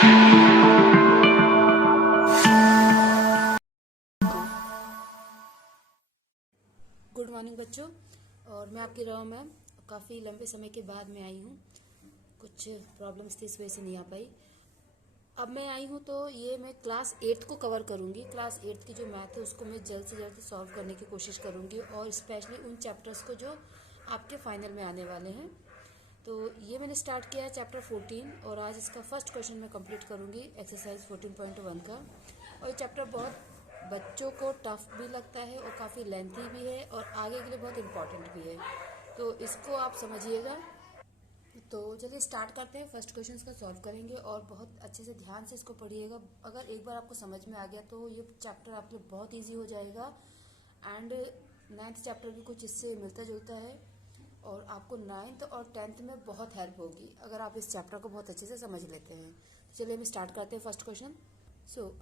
Good morning बच्चों। और मैं आपकी रहा मैम काफ़ी लंबे समय के बाद मैं आई हूँ। कुछ प्रॉब्लम्स थी, इस वजह से नहीं आ पाई। अब मैं आई हूँ तो ये मैं क्लास 8 को कवर करूँगी। क्लास 8 की जो मैथ है उसको मैं जल्द से जल्द सॉल्व करने की कोशिश करूँगी, और स्पेशली उन चैप्टर्स को जो आपके फाइनल में आने वाले हैं। तो ये मैंने स्टार्ट किया है चैप्टर 14, और आज इसका फर्स्ट क्वेश्चन मैं कंप्लीट करूँगी एक्सरसाइज 14.1 का। और ये चैप्टर बहुत बच्चों को टफ भी लगता है और काफ़ी लेंथी भी है और आगे के लिए बहुत इम्पॉर्टेंट भी है, तो इसको आप समझिएगा। तो चलिए स्टार्ट करते हैं। फर्स्ट क्वेश्चन का सॉल्व करेंगे और बहुत अच्छे से ध्यान से इसको पढ़िएगा। अगर एक बार आपको समझ में आ गया तो ये चैप्टर आपके लिए बहुत ईजी हो जाएगा। एंड 9th चैप्टर भी कुछ इससे मिलता जुलता है, और आपको 9th और 10th में बहुत हेल्प होगी अगर आप इस चैप्टर को बहुत अच्छे से समझ लेते हैं। चलिए हम स्टार्ट करते हैं फर्स्ट क्वेश्चन।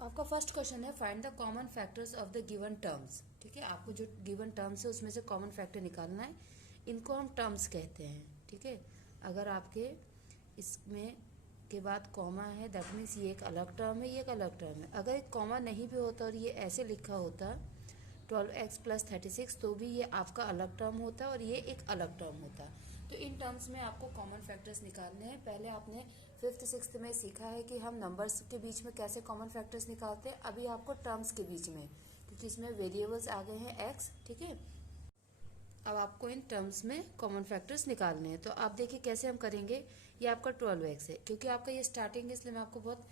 आपका फर्स्ट क्वेश्चन है find the common factors of the given terms. ठीक है, आपको जो गिवन टर्म्स है उसमें से कॉमन फैक्टर निकालना है। इनको हम टर्म्स कहते हैं। ठीक है, अगर आपके इसमें के बाद कॉमा है दैट मीन्स ये एक अलग टर्म है, ये एक अलग टर्म है। अगर एक कॉमा नहीं भी होता और ये ऐसे लिखा होता 12x + 36, तो भी ये आपका अलग टर्म होता है और ये एक अलग टर्म होता। तो इन टर्म्स में आपको कॉमन फैक्टर्स निकालने हैं। पहले आपने 5th 6th में सीखा है कि हम नंबर्स के बीच में कैसे कॉमन फैक्टर्स निकालते हैं। अभी आपको टर्म्स के बीच में, क्योंकि इसमें वेरिएबल्स आ गए हैं x। ठीक है, अब आपको इन टर्म्स में कॉमन फैक्टर्स निकालने हैं। तो आप देखिए कैसे हम करेंगे। ये आपका 12x है, क्योंकि आपका ये स्टार्टिंग है इसलिए मैं आपको बहुत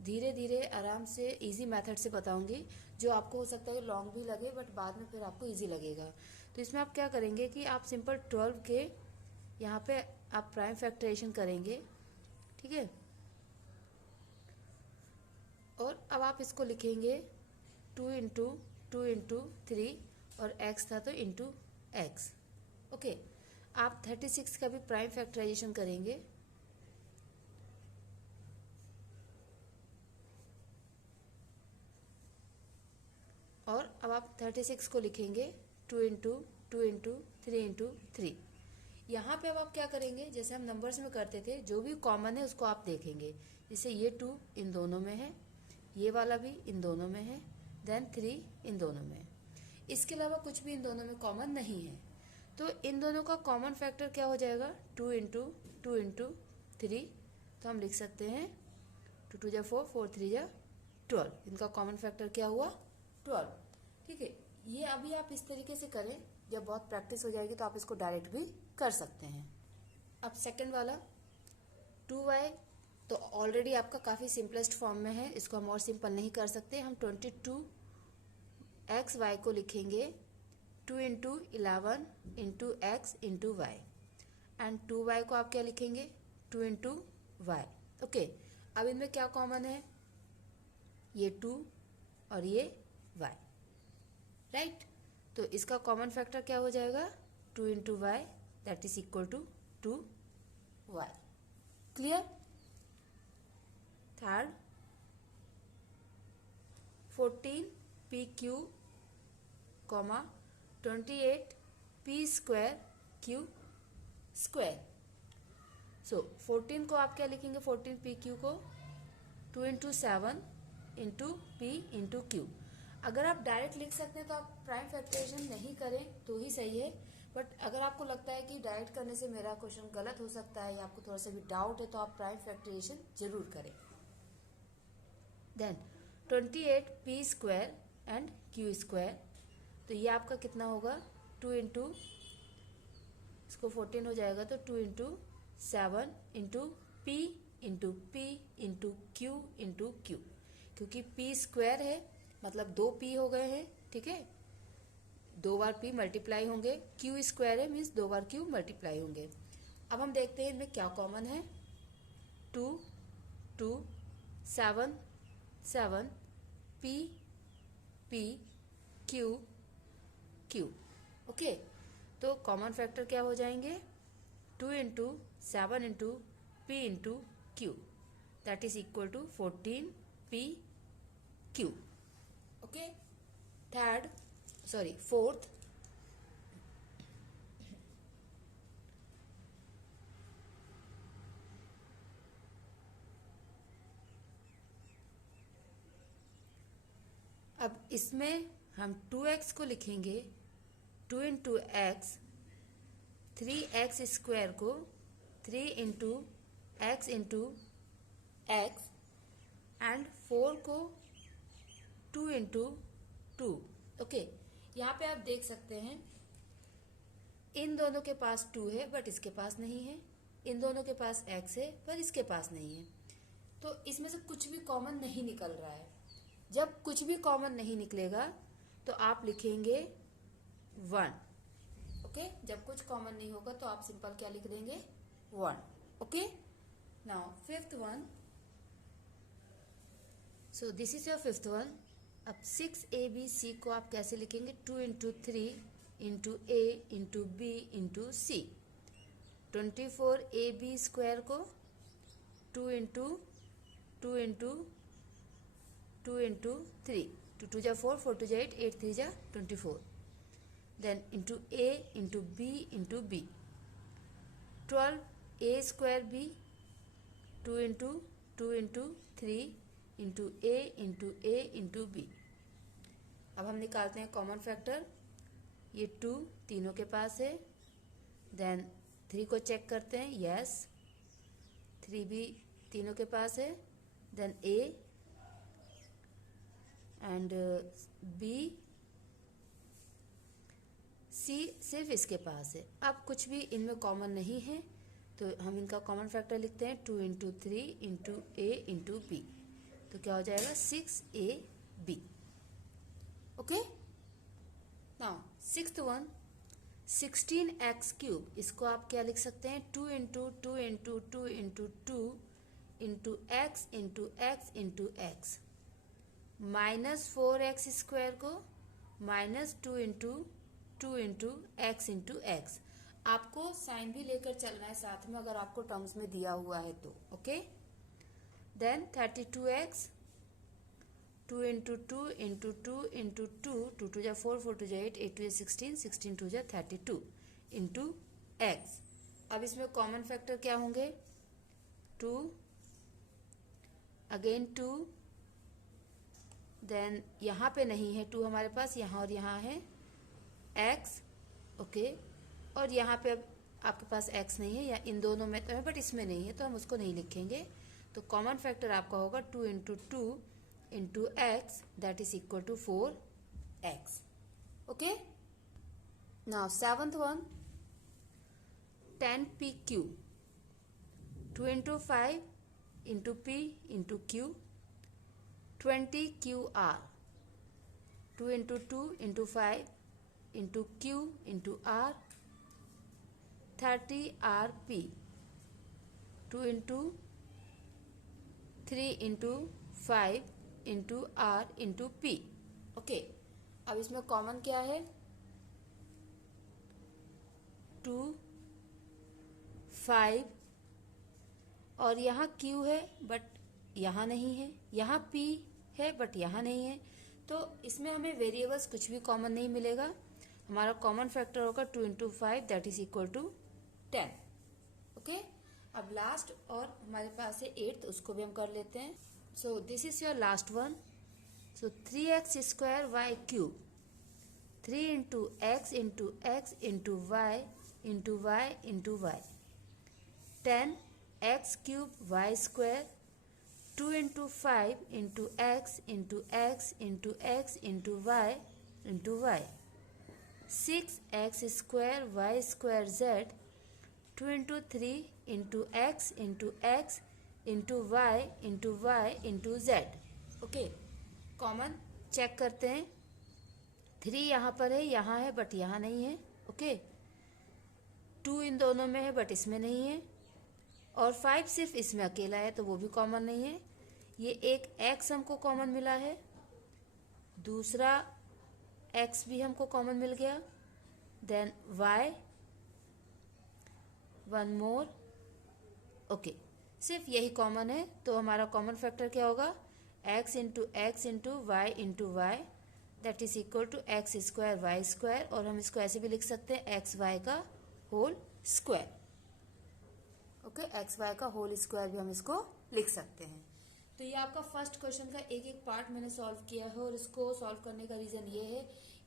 धीरे धीरे आराम से इजी मेथड से बताऊंगी, जो आपको हो सकता है लॉन्ग भी लगे बट बाद में फिर आपको इजी लगेगा। तो इसमें आप क्या करेंगे कि आप सिंपल 12 के यहाँ पे आप प्राइम फैक्टराइजेशन करेंगे। ठीक है, और अब आप इसको लिखेंगे 2 इंटू 2 इंटू 3, और x था तो इंटू एक्स। ओके, आप 36 का भी प्राइम फैक्टराइजेशन करेंगे। और अब आप 36 को लिखेंगे 2 इंटू 2 इंटू 3 इंटू 3। यहाँ पे अब आप क्या करेंगे, जैसे हम नंबर्स में करते थे, जो भी कॉमन है उसको आप देखेंगे। जैसे ये 2 इन दोनों में है, ये वाला भी इन दोनों में है, देन 3 इन दोनों में है। इसके अलावा कुछ भी इन दोनों में कॉमन नहीं है। तो इन दोनों का कॉमन फैक्टर क्या हो जाएगा, 2 इंटू 2 इंटू 3। तो हम लिख सकते हैं 2 2 जा 4, 4 3 जा 12। इनका कॉमन फैक्टर क्या हुआ, 12। ठीक है, ये अभी आप इस तरीके से करें। जब बहुत प्रैक्टिस हो जाएगी तो आप इसको डायरेक्ट भी कर सकते हैं। अब सेकंड वाला 2y, तो ऑलरेडी आपका काफ़ी सिंपलेस्ट फॉर्म में है, इसको हम और सिंपल नहीं कर सकते। हम 22xy को लिखेंगे 2 into 11 into x into y, and 2y को आप क्या लिखेंगे 2 इंटू वाई। ओके, अब इनमें क्या कॉमन है, ये 2 और ये y, राइट। तो इसका कॉमन फैक्टर क्या हो जाएगा 2 into y, that is equal to 2y। Clear. Third 14pq, 28p² square. So 14 को आप क्या लिखेंगे, 14pq को 2 into 7 into p into q. अगर आप डायरेक्ट लिख सकते हैं तो आप प्राइम फैक्टराइजेशन नहीं करें तो ही सही है। बट अगर आपको लगता है कि डायरेक्ट करने से मेरा क्वेश्चन गलत हो सकता है या आपको थोड़ा सा भी डाउट है, तो आप प्राइम फैक्टराइजेशन जरूर करें। देन 28p² एंड q², तो ये आपका कितना होगा 2 इंटू, इसको 14 हो जाएगा तो 2 into 7 into p into p into q into q, क्योंकि p² है मतलब 2 p हो गए हैं। ठीक है, 2 बार p मल्टीप्लाई होंगे, q² है मीन्स 2 बार q मल्टीप्लाई होंगे। अब हम देखते हैं इनमें क्या कॉमन है, 2 2 7 7 p p q q। Okay, तो कॉमन फैक्टर क्या हो जाएंगे 2 into 7 into p into q, that is equal to 14p q। Okay, fourth अब इसमें हम 2x को लिखेंगे 2 इंटू एक्स, 3x स्क्वायर को 3 into x into x and 4 को 2 इंटू 2। ओके, यहाँ पे आप देख सकते हैं इन दोनों के पास 2 है बट इसके पास नहीं है, इन दोनों के पास x है पर इसके पास नहीं है, तो इसमें से कुछ भी कॉमन नहीं निकल रहा है। जब कुछ भी कॉमन नहीं निकलेगा तो आप लिखेंगे 1। ओके, जब कुछ कॉमन नहीं होगा तो आप सिंपल क्या लिख देंगे 1। Okay, now fifth one, so this is your fifth one. अब 6abc को आप कैसे लिखेंगे 2 into 3 into a into b into c। 24ab square को 2 इंटू 2 इंटू 2 इंटू 3, 2 2 जा 4, 4 2 जा 8, 8 3 जा 24, then into a into b into b। 12a square b 2 into 2 into 3 into a into b। अब हम निकालते हैं कॉमन फैक्टर। ये 2 तीनों के पास है, देन 3 को चेक करते हैं, यस 3 भी तीनों के पास है, then a and b, c सिर्फ इसके पास है। अब कुछ भी इनमें कॉमन नहीं है तो हम इनका कॉमन फैक्टर लिखते हैं 2 into 3 into a into b, तो क्या हो जाएगा 6ab। Okay, now sixth one 16x cube, इसको आप क्या लिख सकते हैं 2 into 2 into 2 into 2 into x into x into x. Minus 4x square को minus 2 into 2 into x into x. आपको साइन भी लेकर चलना है साथ में अगर आपको टर्म्स में दिया हुआ है तो। Okay, then 32x 2 into 2 into 2 into 2, 2 2 जा 4, 4 2 जा 8, 8 2 जा 16, 16 2 जा 32 इंटू एक्स। अब इसमें कॉमन फैक्टर क्या होंगे 2, अगेन 2, देन यहाँ पे नहीं है 2 हमारे पास, यहाँ और यहाँ है x। ओके, और यहाँ पे अब आपके पास x नहीं है, या इन दोनों में तो है बट इसमें नहीं है तो हम उसको नहीं लिखेंगे। तो कॉमन फैक्टर आपका होगा 2 into 2 into x, that is equal to 4x। Okay, now seventh one 10p cube, 2 into 5 into p into q, 20qr, 2 into 2 into 5 into q into r, 30rp, 2 into 3 into 5 into r into p। Okay, अब इसमें common क्या है 2 5 और यहाँ q है but यहाँ नहीं है, यहाँ p है बट यहाँ नहीं है, तो इसमें हमें वेरिएबल्स कुछ भी कॉमन नहीं मिलेगा। हमारा कॉमन फैक्टर होगा 2 into 5 that is equal to 10। Okay, अब लास्ट और हमारे पास है 8th, उसको भी हम कर लेते हैं। So this is your last one. So 3x square y cube, 3 into x into x into y into y into y, 10x cube y square, 2 into 5 into x into x into x into y into y, 6x square y square z, 2 into 3 into x into x into y into z। Okay, common check करते हैं। 3 यहाँ पर है, यहाँ है but यहाँ नहीं है। ओके, 2 इन दोनों में है बट इसमें नहीं है, और 5 सिर्फ इसमें अकेला है तो वो भी कॉमन नहीं है। ये एक x हमको कॉमन मिला है, दूसरा x भी हमको कॉमन मिल गया, then y, one more. Okay, सिर्फ यही कॉमन है, तो हमारा कॉमन फैक्टर क्या होगा x into y into y, that is equal to x square y square, और हम इसको ऐसे भी लिख सकते हैं एक्स वाई का whole square. Okay, x y का होल स्क्वायर भी हम इसको लिख सकते हैं। तो ये आपका फर्स्ट क्वेश्चन का एक एक पार्ट मैंने सॉल्व किया है, और इसको सॉल्व करने का रीज़न ये है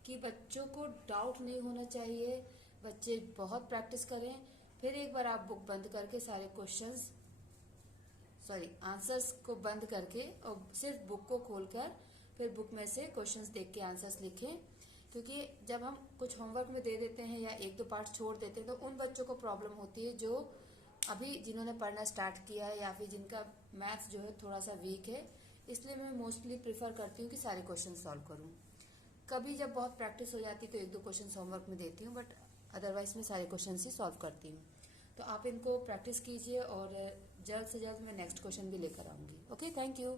कि बच्चों को डाउट नहीं होना चाहिए, बच्चे बहुत प्रैक्टिस करें। फिर एक बार आप बुक बंद करके सारे क्वेश्चंस आंसर्स को बंद करके और सिर्फ बुक को खोलकर फिर बुक में से क्वेश्चंस देख के आंसर्स लिखें। क्योंकि जब हम कुछ होमवर्क में दे देते हैं या एक दो पार्ट छोड़ देते हैं तो उन बच्चों को प्रॉब्लम होती है जो अभी जिन्होंने पढ़ना स्टार्ट किया है या फिर जिनका मैथ्स जो है थोड़ा सा वीक है। इसलिए मैं मोस्टली प्रेफर करती हूँ कि सारे क्वेश्चन सॉल्व करूँ। कभी जब बहुत प्रैक्टिस हो जाती है तो एक दो क्वेश्चन होमवर्क में देती हूँ, बट अदरवाइज मैं सारे क्वेश्चन ही सॉल्व करती हूँ। तो आप इनको प्रैक्टिस कीजिए और जल्द से जल्द मैं नेक्स्ट क्वेश्चन भी लेकर आऊँगी। Okay, thank you.